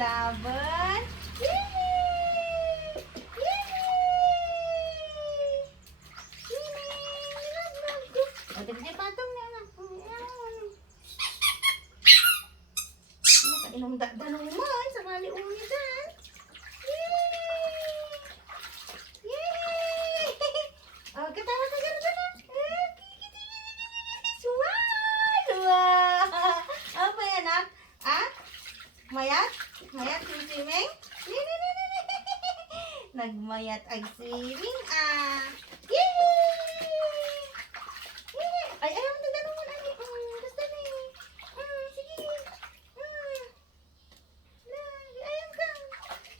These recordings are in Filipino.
laban. Inom Apa ya nak? Ah? Mayat? Mayat yung swimming? Nagmayat ang swimming ah. Yay! Yay! Ay, ayaw na ganun mo lagi. Mm, gusto na. Mm, sige. Mm. Na, ayaw kang.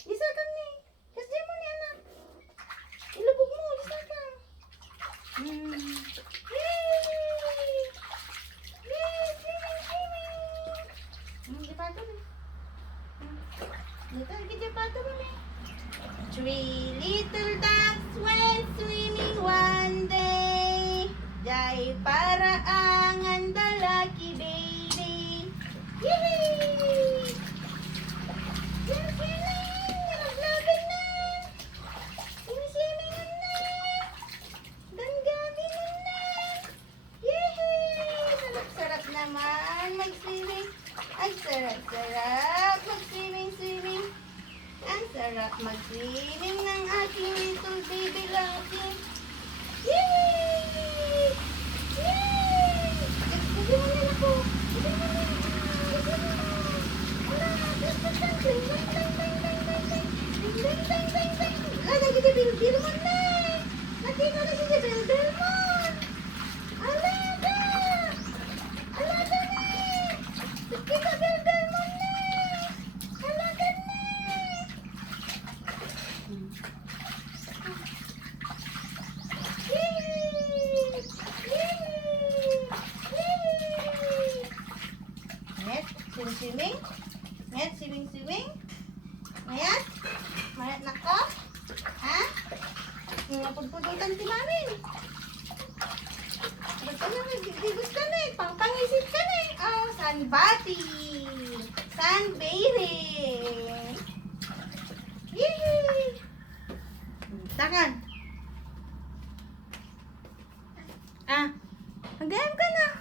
Lisa kang ni. Kasi mo ni anak. Ilubog mo, lisa kang. Mm. Dito, di pa ito eh. Three little ducks went swimming one day. Jai para ang the lucky baby. Yay! Naman mag-swimming. Ang sarap-sarap mag-swimming-swimming. Ang sarap mag-swimming ng aking little baby lucky. Yay! Yay! Gusto mo na ako. Gusto mo na. Gusto mo na. Wala. Gusto ka. Ding, ding, ding, ding, ding, ding, ding. Ding, ding. Ala, na. Nakita na siya bil-bil mo. Ala ka. Ala ka na. Kita bil-bil mo na. Ala ka na. Yay! Yay! Yay! Net, swimming-swimming. Net, swimming-swimming. Mayat? Na ka? Ha? Napagpudutan si mami. Ba't ka na nagdigos ka na eh? Pangpangisit ka na eh. Oh, sunbati. Sunbathing. Yay! Takan. Ah, mag-game ka na.